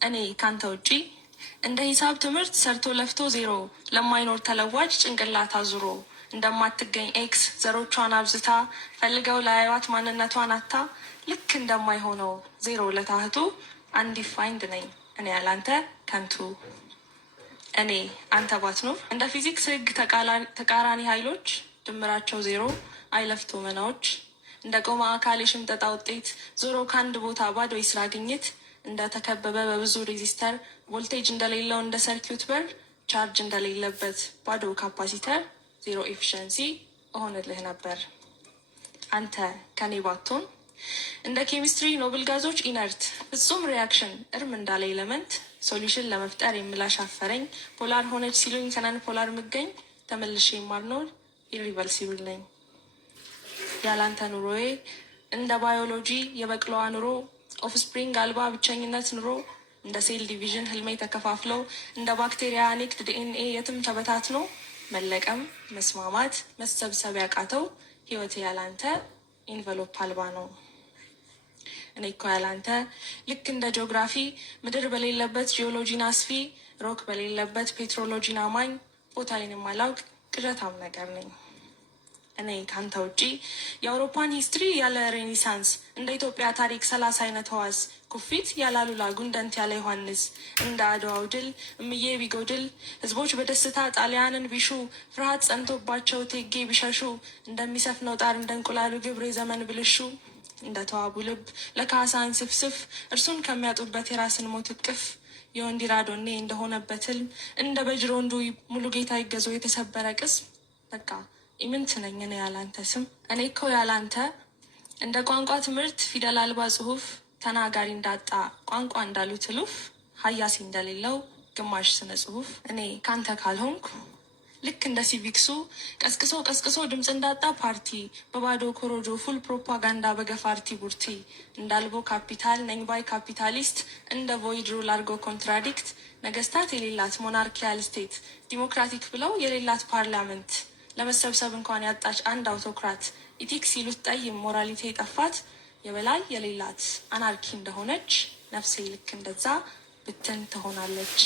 እኔ ካንተ ውጪ እንደ ሂሳብ ትምህርት ሰርቶ ለፍቶ ዜሮ ለማይኖር ተለዋጭ ጭንቅላት አዙሮ እንደማትገኝ ኤክስ ዘሮቿን አብዝታ ፈልገው ላያዩት ማንነቷን አታ ልክ እንደማይሆነው ዜሮ ለታህቱ አንዲፋይንድ ነኝ እኔ ያላንተ ከንቱ። እኔ አንተ ባትኖር እንደ ፊዚክስ ህግ ተቃራኒ ኃይሎች ድምራቸው ዜሮ አይለፍቶ መናዎች እንደ ቆመ አካል የሽምጠጣ ውጤት ዞሮ ከአንድ ቦታ ባዶ የስራ ግኝት እንደተከበበ በብዙ ሬዚስተር ቮልቴጅ እንደሌለው እንደ ሰርኪዩት በር ቻርጅ እንደሌለበት ባዶ ካፓሲተር ዜሮ ኤፊሽንሲ እሆንልህ ነበር። አንተ ከኔ ባትሆን እንደ ኬሚስትሪ ኖብል ጋዞች ኢነርት ፍጹም ሪያክሽን እርም እንዳለ ኤለመንት ሶሉሽን ለመፍጠር የምላሻፈረኝ ፖላር ሆነች ሲሉኝ ከነን ፖላር ምገኝ ተመልሼ የማልኖር ኢሪቨርሲብል ነኝ። ያላንተ ኑሮዬ እንደ ባዮሎጂ የበቅለዋ ኑሮ ኦፍስፕሪንግ አልባ ብቸኝነት ኑሮ እንደ ሴል ዲቪዥን ህልሜ ተከፋፍለው እንደ ባክቴሪያ ኔክድ ዲኤንኤ የትም ተበታትኖ መለቀም መስማማት መሰብሰብ ያቃተው ህይወቴ ያላንተ ኢንቨሎፕ አልባ ነው። እኔ እኮ ያላንተ ልክ እንደ ጂኦግራፊ ምድር በሌለበት ጂኦሎጂን አስፊ ሮክ በሌለበት ፔትሮሎጂን አማኝ ቦታዬን የማላውቅ ቅዠታም ነገር ነኝ። እኔ ካንተ ውጪ የአውሮፓን ሂስትሪ ያለ ሬኔሳንስ እንደ ኢትዮጵያ ታሪክ 30 አይነት ህዋስ ኩፊት ያላሉላ ጉንደንት ያለ ዮሐንስ እንደ አድዋው ድል እምዬ ቢጎድል ህዝቦች በደስታ ጣሊያንን ቢሹ ፍርሃት ጸንቶባቸው ቴጌ ቢሸሹ እንደሚሰፍነው ጣር እንደ እንቁላሉ ግብር የዘመን ብልሹ እንደ ተዋቡ ልብ ለካሳን ስፍስፍ እርሱን ከሚያጡበት የራስን ሞት እቅፍ የወንዲራዶኔ እንደሆነበት ህልም እንደ በጅሮንዱ ሙሉ ጌታ ይገዞ የተሰበረ ቅስም በቃ ኢምንት ነኝ እኔ ያላንተ ስም። እኔ እኮ ያላንተ እንደ ቋንቋ ትምህርት ፊደል አልባ ጽሁፍ ተናጋሪ እንዳጣ ቋንቋ እንዳሉት እሉፍ ሀያሲ እንደሌለው ግማሽ ስነ ጽሁፍ እኔ ካንተ ካልሆንኩ ልክ እንደ ሲቪክሱ ቀስቅሶ ድምፅ እንዳጣ ፓርቲ በባዶ ኮሮጆ ፉል ፕሮፓጋንዳ በገፋርቲ ቡርቲ እንዳልቦ ካፒታል ነኝ ባይ ካፒታሊስት እንደ ቮይድ ሩል አርጎ ኮንትራዲክት ነገስታት የሌላት ሞናርኪያል ስቴት ዲሞክራቲክ ብለው የሌላት ፓርላመንት ለመሰብሰብ እንኳን ያጣች አንድ አውቶክራት ኢቲክስ ይሉት ጠይም ሞራሊቲ የጠፋት የበላይ የሌላት አናርኪ እንደሆነች ነፍሴ ልክ እንደዛ ብትን ትሆናለች።